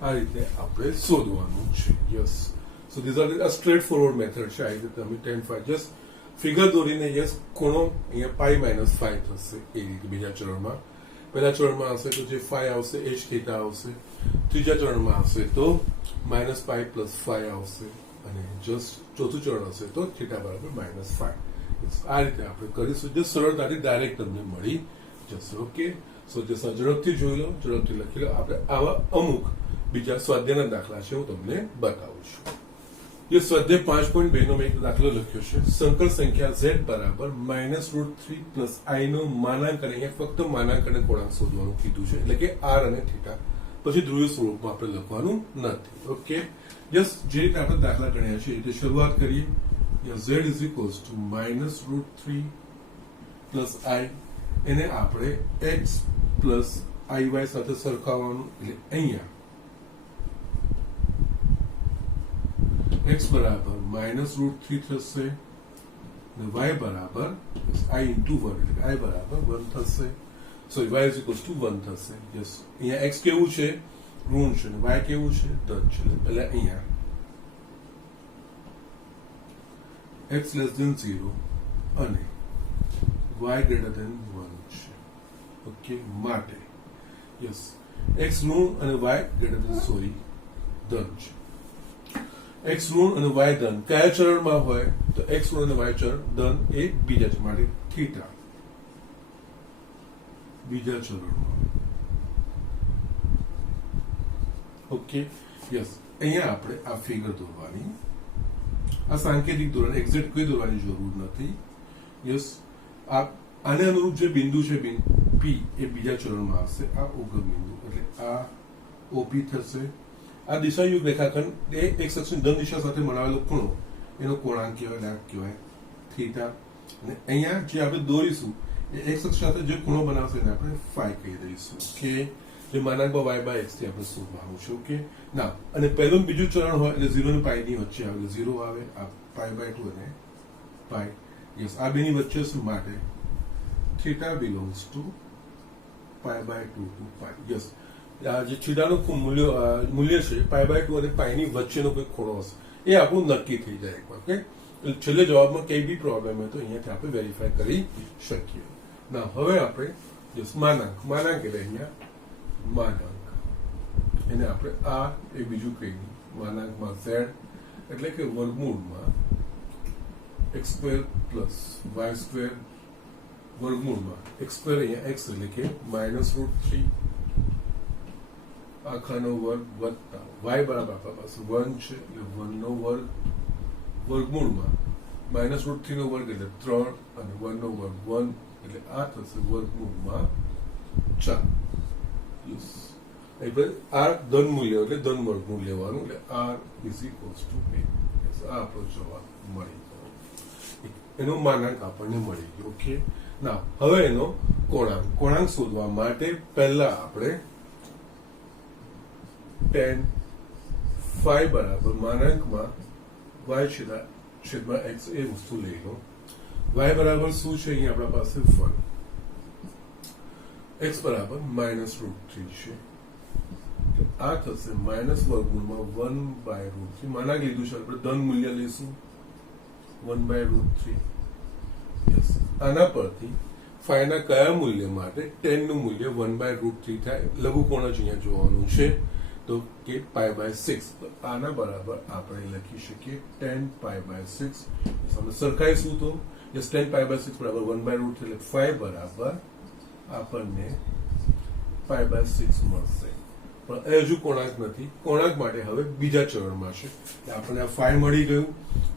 આ રીતે આપણે શોધવાનું છે. Yes, so this are a straight forward method છે. આ રીતે તમે tan phi જસ્ટ ફિગર દોરીને યસ ખૂણો અહીંયા π - phi થશે. એ રીતે બીજા ચરણમાં, પહેલા ચરણમાં આવશે તો જે phi આવશે એ જ થીટા આવશે. ત્રીજા ચરણમાં આવશે તો -π + phi આવશે, અને જસ્ટ ચોથું ચરણ હશે તો થીટા બરાબર -phi. આ રીતે આપણે કરીશું. જે સરળતાથી ડાયરેક્ટ તમને મળી જશે. ઓકે, સો જે ઝડપથી જોઈ લો, ઝડપથી લખી લો. આપણે આવા અમુક બીજા સ્વાધ્યાયના દાખલા છે, હું તમને બતાવું છું. એ સ્વાધ્યાય 5.2 નો મેં એક દાખલો લખ્યો છે. સંકર સંખ્યા z બરાબર -√3 પ્લસ I નો માનાંક, અને અહીંયા ફક્ત માનાંક અને કોણાંક શોધવાનું કીધું છે, એટલે કે r અને થીટા. પછી ધ્રુવીય સ્વરૂપમાં આપણે લખવાનું નથી. ઓકે, જસ્ટ જે રીતે આપણે દાખલા ગણ્યા છે એ રીતે શરૂઆત કરીએ. z is equals to -√3 plus I, એને આપણે x પ્લસ IY સાથે સરખાવવાનું. એટલે અહીંયા x બરાબર -√3 થશે, અને y બરાબર I into 1, એટલે I બરાબર 1 થશે. સો y is equals to 1 થશે. યસ, અહીંયા x કેવું છે? ઋણ છે, અને y કેવું છે? ધન છે. એટલે અહીંયા x less than 0 અને y greater than 1 છે. ઓકે, માટે યસ x ઋણ અને y greater than ધન છે. x ઋણ અને y ધન કયા ચરણમાં હોય? તો x ઋણ અને y ચરણ ધન એ બીજા છે, માટે થીટા બીજા ચરણમાં. ઓકે, યસ, અહીંયા આપણે આ ફિગર દોરવાની, આ સાંકેતિક દોરવાની, એક્ઝેક્ટ કોઈ દોરવાની જરૂર નથી. યસ, આને અનુરૂપ જે બિંદુ છે P એ બીજા ચરણમાં આવશે. આ ઉગમ બિંદુ, એટલે આ OP થશે. આ દિશાયુક્ત રેખાખંડ એ એક અક્ષની ધન દિશા સાથે બનાવેલો ખૂણો, એનો કોણાંક કહેવાય, કહેવાય થીટા. અને અહીંયા જે આપણે દોરીશું એ x અક્ષ સાથે જે ખૂણો બનાવશે એને આપણે phi કહી દઈશું. ઓકે, જે માનાંકમાં y/x થી આપણે શોધવાનું છે. ઓકે, ના, અને પહેલું બીજું ચરણ હોય એટલે 0 અને π ની વચ્ચે આવે, એટલે 0 આવે, આ π/2 અને π. યસ, આ બેની વચ્ચે છે, માટે theta belongs to π/2 to π. Yes, આ જે થીટાનું મૂલ્ય છે π/2 અને π ની વચ્ચેનો કોઈ ખૂણો હશે, એ આપણું નક્કી થઈ જાય એકવાર. ઓકે, છેલ્લે જવાબમાં કઈ બી પ્રોબ્લેમ હોય તો અહીંયાથી આપણે વેરીફાઈ કરી શકીએ. ના, હવે આપણે યસ માનાંક એટલે અહીંયા માનાંક, એને આપણે આ એ બીજું કઈ નહીં, માનાંકમાં z એટલે કે વર્ગમૂળમાં x square plus y square વર્ગમૂળમાં x સ્ક્વેર અહીંયા x એટલે કે -√3 આખાનો વર્ગ વત્તા y બરાબર આપણા પાસે 1 છે એટલે 1 નો વર્ગ વર્ગમૂળમાં -√3 નો વર્ગ એટલે 3 અને 1 નો વર્ગ 1 એટલે આ થશે વર્ગમૂળમાં 4. આ ધન મૂલ્ય એટલે ધન વર્ગમૂળ લેવાનું એટલે r ઇઝ ઇક્વલ્સ ટુ 8. આ આપણો જવાબ મળી ગયો. એનો માનાંક આપણને મળી ગયો. ઓકે, ના હવે એનો કોણાંક શોધવા માટે પહેલા આપણે tan phi બરાબર માનાંકમાં y છેદમાં x એ વસ્તુ લઈ લો. y બરાબર શું છે? અહીંયા આપણા પાસે 1, x બરાબર -√3 છે. આ થશે માઇનસ વર્ગમૂળમાં 1/√3. માનાંક લીધું છે આપણે ધન મૂલ્ય લઈશું 1/√3. યસ, આના પરથી phi ના કયા મૂલ્ય માટે tan નું મૂલ્ય 1/√3 થાય? લઘુકોણ જ અહીંયા જોવાનું છે તો કે π/6. તો આના બરાબર આપણે લખી શકીએ tan π/6. સામે સરખાઈ શું તો યસ tan π/6 બરાબર 1/√3 એટલે phi બરાબર આપણને π/6 મળશે. પણ એ હજુ કોણાંક નથી. કોણાંક માટે હવે બીજા ચરણમાં છે. આપણને આ phi મળી ગયું.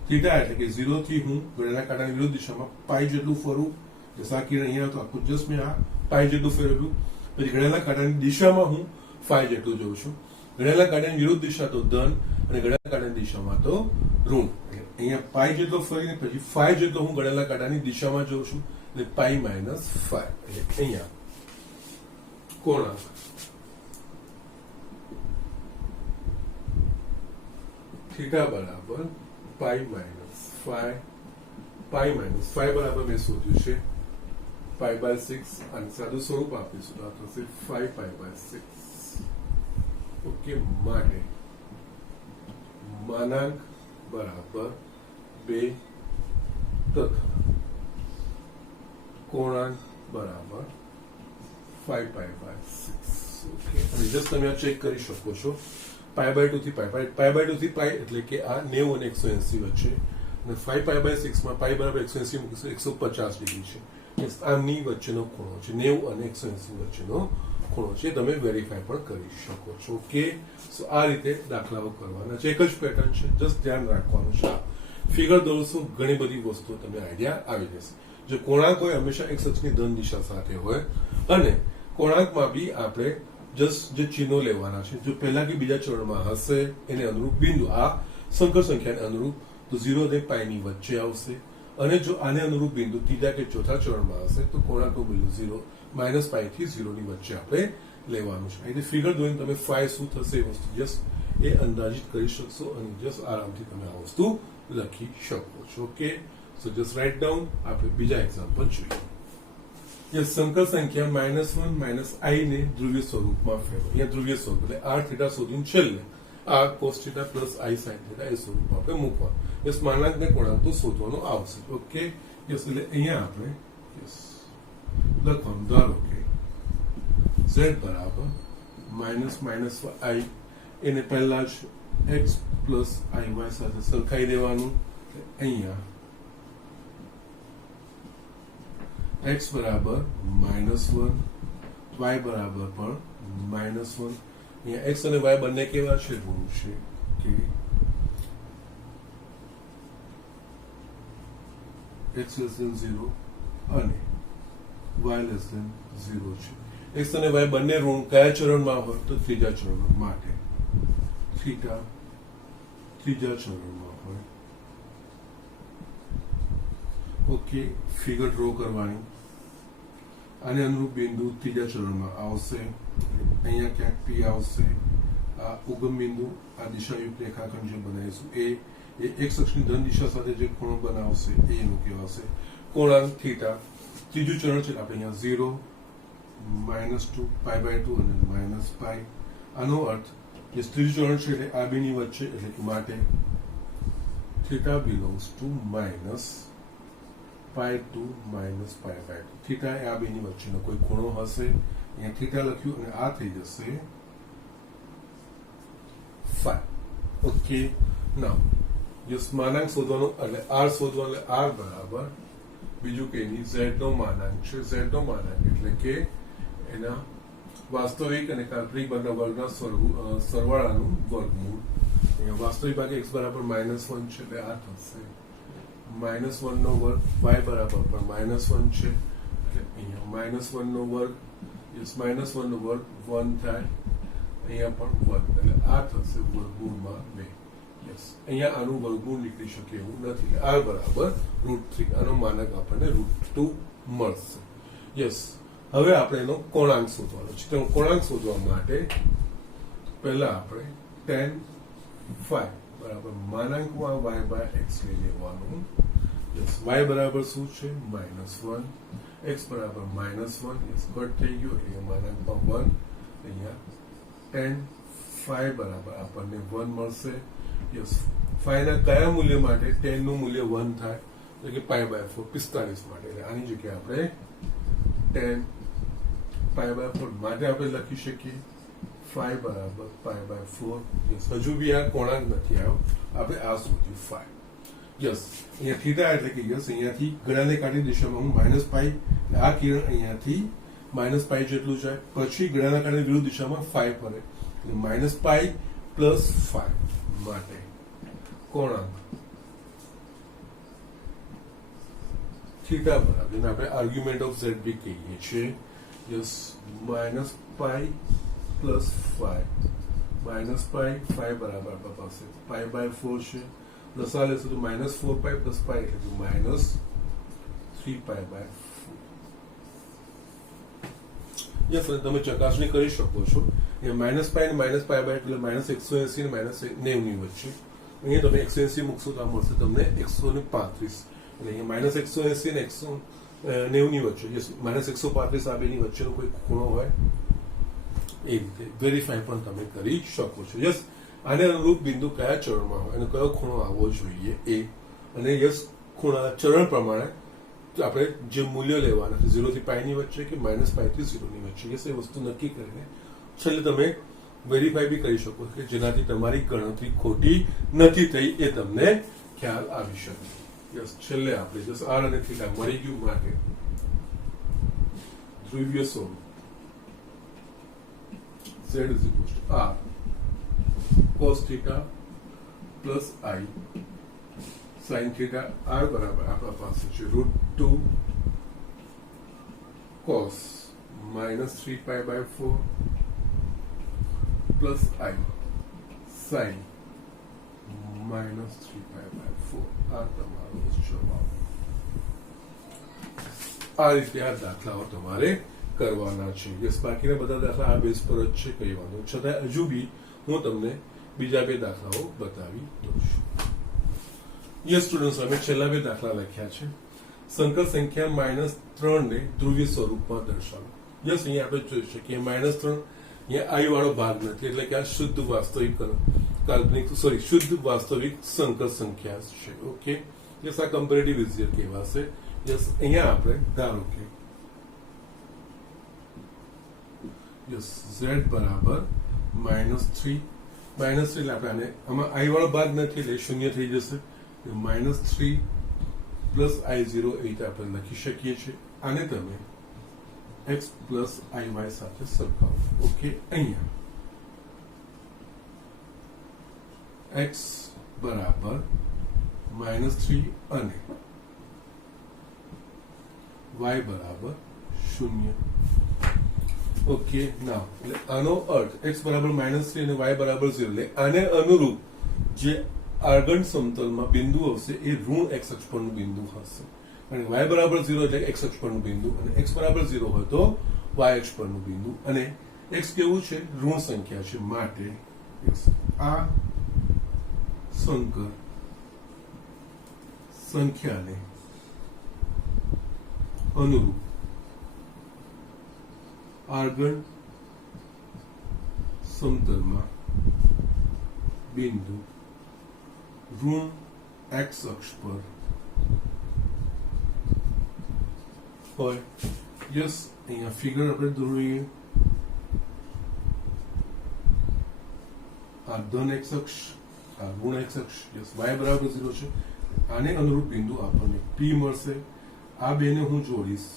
થીટા એટલે કે 0 થી હું ઘડિયાળના કાંટાની વિરુદ્ધ દિશામાં પાઈ જેટલું ફરું. જસા કિરણ અહીંયા તો આખું જસ્ટ મેં આ પાઈ જેટલું ફેરવ્યું. પછી ઘડિયાળના કાંટાની દિશામાં હું phi જેટલું જોઉં છું. ઘડિયાળના કાંટાની વિરુદ્ધ દિશા તો ધન અને ઘડિયાળના કાંટાની દિશામાં તો ઋણ. અહીંયા પાઈ જેટલો ફરીને પછી phi જેટલો હું ઘડિયાળના કાંટાની દિશામાં જોઉં છું એટલે પાઈ માઇનસ phi. એટલે અહીંયા કોણાંક થીટા બરાબર પાઈ માઇનસ phi બરાબર મેં શોધ્યું છે π/6. અને સાદું સ્વરૂપ આપીશું તો આ થશે 5π/6. ઓકે, માટે માનાંક બરાબર 2 તથા કોણાંક બરાબર 5π/6. ઓકે, અને જસ્ટ તમે આ ચેક કરી શકો છો. π/2 થી π એટલે કે આ 90 અને 180 વચ્ચે, અને 5π/6 માં π બરાબર 180 મૂકીશું 150 ડિગ્રી છે. આમની વચ્ચેનો ખૂણો છે 90 અને 180 વચ્ચેનો ખૂણો છે. તમે વેરીફાઈ પણ કરી શકો છો. ઓકે, સો આ રીતે દાખલાઓ કરવાના છે. એક જ પેટર્ન છે, જસ્ટ ધ્યાન રાખવાનું છે. ફિગર દોરશું, ઘણી બધી વસ્તુઓ તમને આઈડિયા આવી જશે. જો કોણાંક હોય હંમેશા x અક્ષની ધન દિશા સાથે હોય, અને કોણાંકમાં બી આપણે જસ્ટ જે ચિહ્નો લેવાના છે. જો પહેલા કે બીજા ચરણમાં હશે એને અનુરૂપ બિંદુ આ સંકર સંખ્યાને અનુરૂપ તો 0 અને π ની વચ્ચે આવશે. અને જો આને અનુરૂપ બિંદુ ત્રીજા કે ચોથા ચરણમાં હશે તો કોણાંકનું મૂલ્ય 0 -π થી 0 ની વચ્ચે આપણે લેવાનું છે. એટલે ફિગર દોરીને તમે phi શું થશે એ વસ્તુ જસ્ટ એ અંદાજિત કરી શકશો અને જસ્ટ આરામથી તમે આ વસ્તુ લખી શકો છો. ઓકે, સો જસ્ટ રાઇટ ડાઉન. આપણે બીજા એક્ઝામ્પલ જોઈએ. યસ, સંકર સંખ્યા -1 - i ને ધ્રુવીય સ્વરૂપમાં ફેરવો. અહીંયા ધ્રુવીય સ્વરૂપ એટલે r થીટા શોધીને છેલ્લે આ cos θ + i sin θ એ સ્વરૂપમાં આપણે મૂકવા. યસ, માનાંક ને કોણાંક તો શોધવાનો આવશે. ઓકે, યસ, એટલે અહીંયા આપણે યસ લખવાનું. ધારો કે z બરાબર -i એને પહેલા જ x + iy સાથે સરખાઈ દેવાનું. અહીંયા x બરાબર -1, y બરાબર પણ -1. અહીંયા x અને y બંને કેવા છે? ઋણ છે. કે x <0 અને y <0 છે. x અને y બંને ઋણ કયા ચરણમાં હોય તો ત્રીજા ચરણમાં. માટે થીટા ત્રીજા ચરણમાં હોય. ઓકે, ફિગર ડ્રો કરવાની. આને અનુરૂપ બિંદુ ત્રીજા ચરણમાં આવશે. અહીંયા ક્યાંક P આવશે. આ ઉગમ બિંદુ, આ દિશાયુક્ત રેખાખંડ જે બનાવીશું એ x અક્ષની ધન દિશા સાથે જે ખૂણો બનાવશે એનું કહેવાશે કોણાંક થીટા. ત્રીજું ચરણ છે આપણે અહીંયા 0, -2, π/2 અને -π. આનો અર્થ જે ત્રીજું ચરણ છે એટલે આ બેની વચ્ચે, એટલે કે માટે થીટા બિલોંગ્સ ટુ -π2 - π/2. થીટા એ આ બેની વચ્ચેનો કોઈ ખૂણો હશે. અહીંયા થીટા લખ્યું અને આ થઈ જશે phi. ઓકે, નાઉ યસ માનાંક શોધવાનો એટલે આર શોધવાનો એટલે આર બરાબર બીજું કઈ નહીં ઝેડ નો માનાંક છે ઝેડ નો માનાંક એટલે કે એના વાસ્તવિક અને કાલ્પનિક બંને વર્ગના સરવાળાનું વર્ગમૂળ અહીંયા વાસ્તવિક ભાગે x બરાબર -1 છે એટલે આ થશે -1 નો વર્ગ y બરાબર પણ -1 છે એટલે અહીંયા -1 નો વર્ગ યસ -1 નો વર્ગ 1 થાય અહીંયા પણ 1 એટલે આ થશે વર્ગમૂળમાં 2 યસ અહીંયા આનું વર્ગમૂળ નીકળી શકે એવું નથી r બરાબર √3 આનો માનક આપણને √2 મળશે યસ હવે આપણે એનો કોણાંક શોધવાનો છે તો કોણાંક શોધવા માટે પહેલા આપણે tan phi બરાબર માનાંકમાં y/x લઈ લેવાનું યસ y બરાબર શું છે -1 x બરાબર -1 યસ કટ થઈ ગયો એટલે માનાંકમાં 1 અહીંયા tan phi બરાબર આપણને 1 મળશે યસ phi ના કયા મૂલ્ય માટે tan નું મૂલ્ય 1 થાય એટલે કે pi/4 45 માટે એટલે આની જગ્યાએ આપણે tan pi/4 માટે આપણે લખી શકીએ phi બરાબર pi/4 યસ હજુ બી આ કોણાંક નથી આવ્યો આપણે આ શોધ્યું phi યસ અહીંયા થીટા એટલે કે યસ અહીંયાથી ગળાને કાઢી દિશામાં હું -pi આ કિરણ અહીંયાથી -pi જેટલું જાય પછી ગળાના કાઢી વિરુદ્ધ દિશામાં phi ફરે એટલે -pi + phi માટે કોણાંક થીટા બરાબર જેને આપણે આર્ગ્યુમેન્ટ ઓફ z બી કહીએ છીએ યસ -pi + phi -pi બરાબર આપણા પાસે pi/4 છે લસા લેશું તો -4pi + pi એટલે કે -3pi/4 યસ તમે ચકાસણી કરી શકો છો એ -pi અને -pi/2 એટલે -180 અને -90 ની વચ્ચે અહીંયા તમે 180 મૂકશો તો આ મળશે તમને 135 એટલે અહીંયા -180 અને 190 ની વચ્ચે યસ -135 આ બેની વચ્ચેનો કોઈ ખૂણો હોય એ રીતે વેરીફાઈ પણ તમે કરી શકો છો યસ આને અનુરૂપ બિંદુ કયા ચરણમાં હોય અને કયો ખૂણો આવવો જોઈએ એ અને યસ ખૂણા ચરણ પ્રમાણે આપણે જે મૂલ્ય લેવાના છે 0 થી pi ની વચ્ચે કે -pi થી 0 ની વચ્ચે યસ એ વસ્તુ નક્કી કરીને છેલ્લે તમે વેરીફાઈ બી કરી શકો કે જેનાથી તમારી ગણતરી ખોટી નથી થઈ એ તમને ખ્યાલ આવી શકે યસ છેલ્લે આપણે જસ r અને θ મળી ગયું માટે ધ્રુવીય સ્વરૂપ z = r cos θ plus I sin θ r બરાબર આપણા પાસે છે √2 cos -3pi/4 plus I sin -3pi/4 આ તમારો જવાબ આ રીતે આ દાખલાઓ તમારે કરવાના છે યસ બાકીના બધા દાખલા આ બેઝ પર જ છે કઈ વાંધો છતાં હજુ બી હું તમને બીજા બે દાખલાઓ બતાવી દઉં છું યસ સ્ટુડન્ટ્સ અમે છેલ્લા બે દાખલા લખ્યા છે સંકર સંખ્યા -3 ને ધ્રુવીય સ્વરૂપમાં દર્શાવો યસ અહીંયા આપણે જોઈ શકીએ -3 અહીંયા આઈ વાળો ભાગ નથી એટલે કે આ શુદ્ધ વાસ્તવિક કાલ્પનિક શુદ્ધ વાસ્તવિક સંકર સંખ્યા છે ઓકે યસ આ કમ્પેરેટિવ ઇઝિયર કહેવાશે યસ અહીંયા આપણે ધારો કે યસ z બરાબર -3 એટલે આપણે આને આમાં i વાળો ભાગ નથી એટલે શૂન્ય થઈ જશે -3 plus i0 એ રીતે આપણે લખી શકીએ છીએ આને તમે x plus iy સાથે સરખાવો ઓકે અહીંયા x બરાબર -3 અને y બરાબર 0 ઓકે નાઉ એટલે આનો અર્થ x બરાબર -3 અને y બરાબર 0 એટલે આને અનુરૂપ જે આર્ગન સમતલમાં બિંદુ હશે એ ઋણ x અક્ષ પરનું બિંદુ હશે અને y બરાબર 0 એટલે x અક્ષ પરનું બિંદુ અને x બરાબર 0 હોય તો y અક્ષ પરનું બિંદુ અને x કેવું છે ઋણ સંખ્યા છે માટે આ સંકર સંખ્યાને અનુરૂપ આર્ગન સમતલમાં બિંદુ ઋણ x અક્ષ પર હોય યસ અહીંયા ફિગર આપણે દોરીએ આ ધન x અક્ષ આ ઋણ x અક્ષ યસ y બરાબર 0 છે. આને અનુરૂપ બિંદુ આપણને P મળશે. આ બેને હું જોડીશ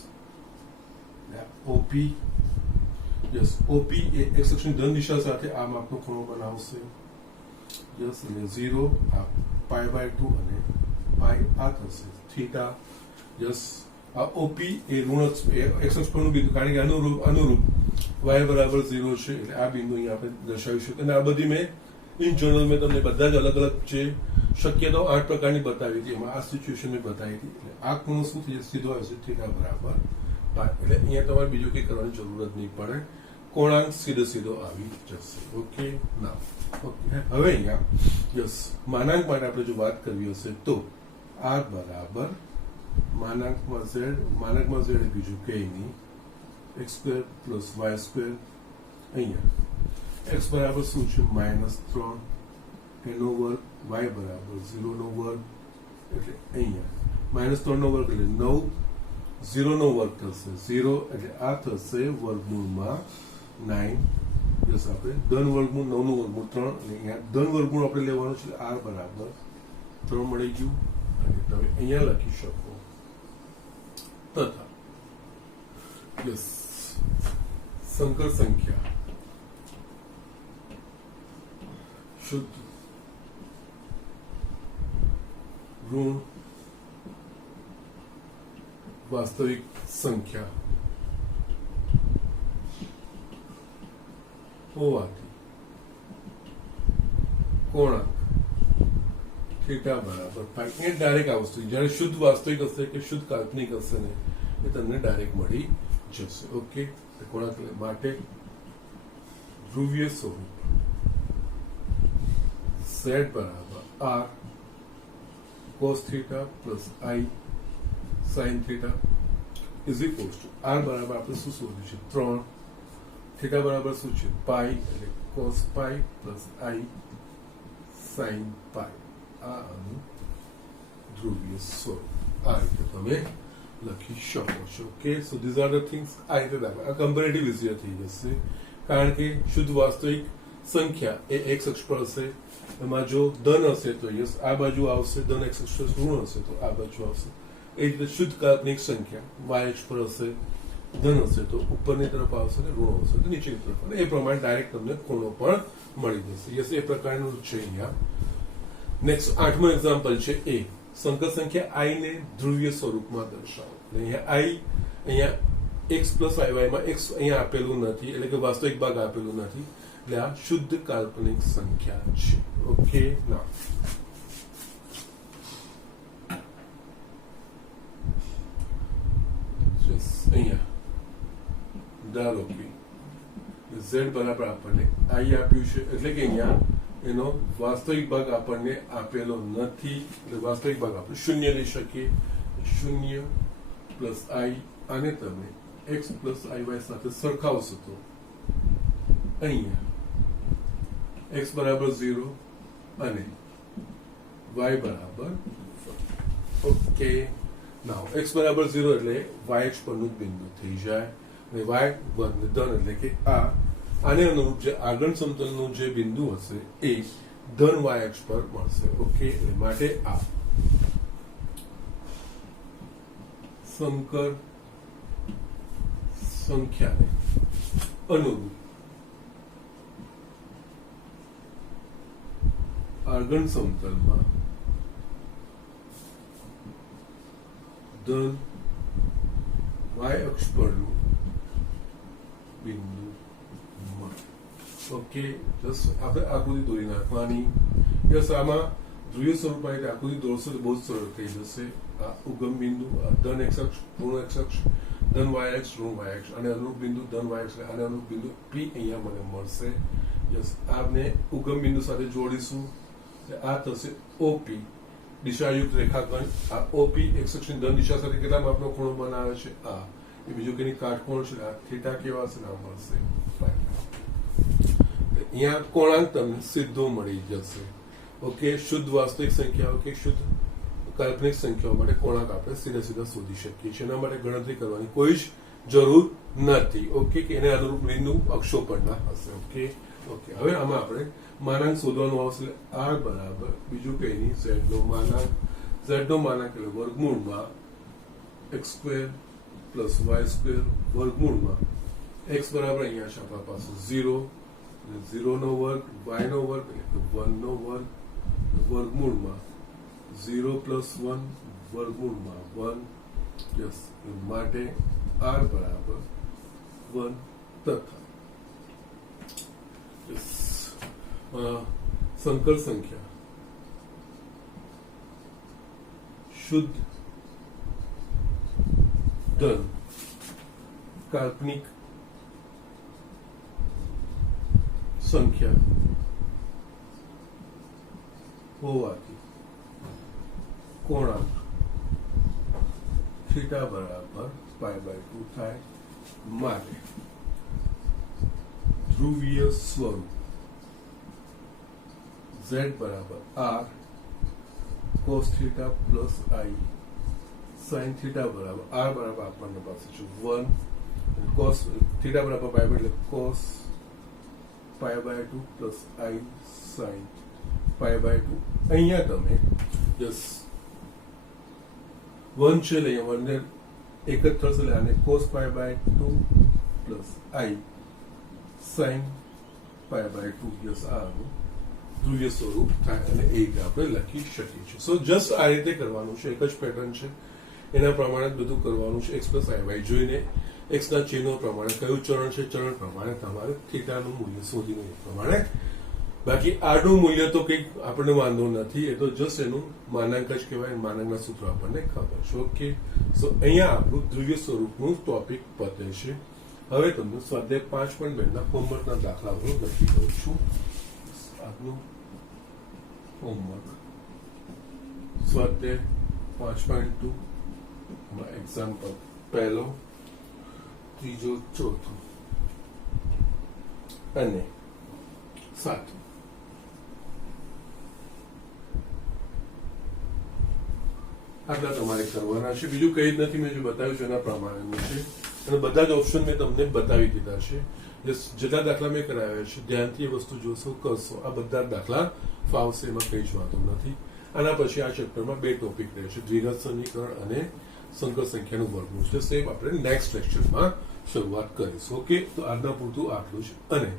OP યસ OP એ x અક્ષની ધન દિશા સાથે આ માપનો ખૂણો બનાવશે યસ એટલે 0 આ π/2 અને પાઈ આ થશે થીટા યસ આ OP એ ઋણ x અક્ષ પરનું બિંદુ કારણ કે અનુરૂપ y બરાબર 0 છે એટલે આ બિંદુ અહીંયા આપણે દર્શાવીશું. અને આ બધી મેં ઇન જનરલ મેં તમને બધા જ અલગ અલગ જે શક્યતાઓ 8 પ્રકારની બતાવી હતી એમાં આ સિચ્યુએશન મેં બતાવી હતી. એટલે આ ખૂણો શું થઈ જશે સીધો આવશે થીટા બરાબર પાઈ. એટલે અહીંયા તમારે બીજું કંઈ કરવાની જરૂર જ નહીં પડે. કોણાંક સીધો આવી જશે. ઓકે ના ઓકે હવે અહીંયા યસ માનાંક માટે આપણે જો વાત કરવી હશે તો r બરાબર માનાંકમાં z બીજું કંઈ નહીં x² + y². અહીંયા x બરાબર શું છે -3 એનો વર્ગ y બરાબર 0 નો વર્ગ એટલે અહીંયા -3 નો વર્ગ એટલે 9 0 નો વર્ગ થશે 0 એટલે આ થશે વર્ગમૂળમાં 9 જસ આપણે ધન વર્ગમૂળ 9 નું વર્ગમૂળ 3 અને અહીંયા ધન વર્ગમૂળ આપણે લેવાનું છે r બરાબર 3 મળી ગયું અને તમે અહીંયા લખી શકો તથા યસ સંકર સંખ્યા શુદ્ધ ઋણ વાસ્તવિક સંખ્યા હોવાથી કોણાંક થીટા બરાબર પાઈ. એ ડાયરેક્ટ આ વસ્તુ જયારે શુદ્ધ વાસ્તવિક હશે કે શુદ્ધ કાલ્પનિક હશે ને એ તમને ડાયરેક્ટ મળી જશે. ઓકે કોણાંક માટે ધ્રુવીય સ્વરૂપ z બરાબર r cos theta plus I sin theta is equals to r બરાબર આપણે શું શોધ્યું છે 3 થીટા બરાબર શું છે પાઈ એટલે cos pi plus I sin પાઈ. આ આનું ધ્રુવીય સ્વરૂપ આ રીતે તમે લખી શકો છો. Okay so these are the things આ રીતે દાખલા આ કમ્પેરેટિવ ઇઝીયર થઈ જશે કારણ કે શુદ્ધ વાસ્તવિક સંખ્યા એ x અક્ષ પર હશે. એમાં જો ધન હશે તો યસ આ બાજુ આવશે, ધન x અક્ષ ઋણ હશે તો આ બાજુ આવશે. એ રીતે શુદ્ધ કાલ્પનિક સંખ્યા y અક્ષ પર હશે, ધન હશે તો ઉપરની તરફ આવશે ને ઋણ હશે તો નીચેની તરફ. અને એ પ્રમાણે ડાયરેક્ટ તમને ખૂણો પણ મળી જશે. યસ એ પ્રકારનું છે અહીંયા. નેક્સ્ટ 8મું એક્ઝામ્પલ છે એ સંકર સંખ્યા i ને ધ્રુવીય સ્વરૂપમાં દર્શાવો. અહીંયા i અહીંયા x + y માં x અહીંયા આપેલું નથી એટલે કે વાસ્તવિક ભાગ આપેલું નથી એટલે આ શુદ્ધ કાલ્પનિક સંખ્યા છે. ઓકે ના અહીંયા ધારો કે z બરાબર આપણને i આપ્યું છે એટલે કે અહીંયા એનો વાસ્તવિક ભાગ આપણને આપેલો નથી એટલે વાસ્તવિક ભાગ આપણે 0 લઈ શકીએ. 0 + i આને તમે x + iy સાથે સરખાવશો તો અહીંયા x બરાબર 0 અને y બરાબર ઓકે નાઉ x બરાબર 0 એટલે y અક્ષ પરનું જ બિંદુ થઈ જાય અને y ધન એટલે કે આને અનુરૂપ જે આગળ સમતલનું જે બિંદુ હશે એ ધન y અક્ષ પર મળશે. ઓકે એટલે માટે આ સંકર સંખ્યાને અનુરૂપ આગળ સમતલમાં ધન y અક્ષ પરનું બિંદુ મળે. ઓકે જસ્ટ આપણે આકૃતિ દોરી નાખવાની. યસ આમાં ધ્રુવીય સ્વરૂપમાં એટલે આકૃતિ દોરશો તો બહુ જ સરળ થઈ જશે. આ ઉગમ બિંદુ ધન x અક્ષ ઋણ x અક્ષ ધન y અક્ષ ઋણ y અક્ષ અને અનુરૂપ બિંદુ ધન y અક્ષ અને અનુરૂપ બિંદુ p અહીંયા મને મળશે. યસ આને ઉગમ બિંદુ સાથે જોડીશું આ થશે OP દિશાયુક્ત રેખાખંડ. આ OP x અક્ષની ધન દિશા સાથે કેટલા માપનો ખૂણો બનાવે છે આ એ બીજું કેની કાટકોણ છે આ થીટા કેવા છે ના મળશે. અહીંયા કોણાંક તમને સીધો મળી જશે. ઓકે શુદ્ધ વાસ્તવિક સંખ્યાઓ કે શુદ્ધ કાલ્પનિક સંખ્યાઓ માટે કોણાંક આપણે સીધા શોધી શકીએ છીએ. એના માટે ગણતરી કરવાની કોઈ જ જરૂર નથી. ઓકે, કે એને અનુરૂપ બિંદુ અક્ષો પરના હશે. ઓકે ઓકે, હવે આમાં આપણે માનાંક શોધવાનું આવશે. r બરાબર બીજું કઈ નહીં, z નો માનાંક એટલે વર્ગમૂળમાં x² પ્લસ y² વર્ગમૂળમાં x બરાબર અહીંયા છે આપણા પાસે 0, 0 નો વર્ગ, y નો વર્ગ એટલે 1 નો વર્ગ વર્ગમૂળમાં 0 પ્લસ 1 વર્ગમૂળમાં 1. યસ, માટે r બરાબર 1 તથા સંકર સંખ્યા શુદ્ધ ધન કાલ્પનિક સંખ્યા હોવાથી કોણાંક થીટા બરાબર π/2 થાય. માટે ધ્રુવીય સ્વરૂપ z બરાબર r cos theta plus i sin theta બરાબર r બરાબર આપણને પાસે છે 1, cos થીટા બરાબર π એટલે cos π/2 પ્લસ i sin π/2. અહીંયા તમે જસ 1 છે એટલે અહીંયા 1 ને એક જ થશે એટલે આને cos π/2 plus i sin π/2. Yes, આનું ધ્રુવીય સ્વરૂપ થાય અને એ આપણે લખી શકીએ છીએ. સો જસ્ટ આ રીતે કરવાનું છે, એક જ પેટર્ન છે, એના પ્રમાણે જ બધું કરવાનું છે. x પ્લસ iy જોઈને x ના ચિહ્નો પ્રમાણે કયું ચરણ છે, ચરણ પ્રમાણે તમારે થીટાનું મૂલ્ય શોધીને એ પ્રમાણે. બાકી આનું મૂલ્ય તો કંઈક આપણને વાંધો નથી, એ તો જસ્ટ એનું માનાંક જ કહેવાય, માનાંકના સૂત્રો આપણને ખબર છે. ઓકે, સો અહીંયા આપણું ધ્રુવીય સ્વરૂપનું ટોપિક પતે છે. હવે તમને સ્વાધ્યાય 5.2 ના હોમવર્કના દાખલા હું લખી દઉં છું. આપનું હોમવર્ક સ્વાધ્યાય 5.2 એક્ઝામ્પલ પહેલો, ત્રીજો, ચોથો અને સાતમો. આટલા તમારે કરવાના છે, બીજું કઈ જ નથી. મેં જે બતાવ્યું છે એના પ્રમાણેનું છે અને બધા જ ઓપ્શન મેં તમને બતાવી દીધા છે. જેટલા દાખલા મેં કરાવ્યા છે ધ્યાનથી એ વસ્તુ જોશો, કરશો, આ બધા દાખલા ફાવશે, એમાં કઈ જ વાતો નથી. આના પછી આ ચેપ્ટરમાં 2 ટોપિક રહેશે, દ્વિઘાત સમીકરણ અને સંકર સંખ્યાનું વર્ગમૂળ છે. સેમ આપણે નેક્સ્ટ લેક્ચરમાં શરૂઆત કરીશું. ઓકે, તો આજના પૂરતું આટલું છે અને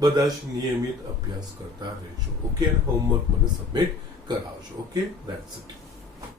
બધા જ નિયમિત અભ્યાસ કરતા રહેજો. ઓકે, અને હોમવર્ક મને સબમિટ કરાવજો. Okay, that's it.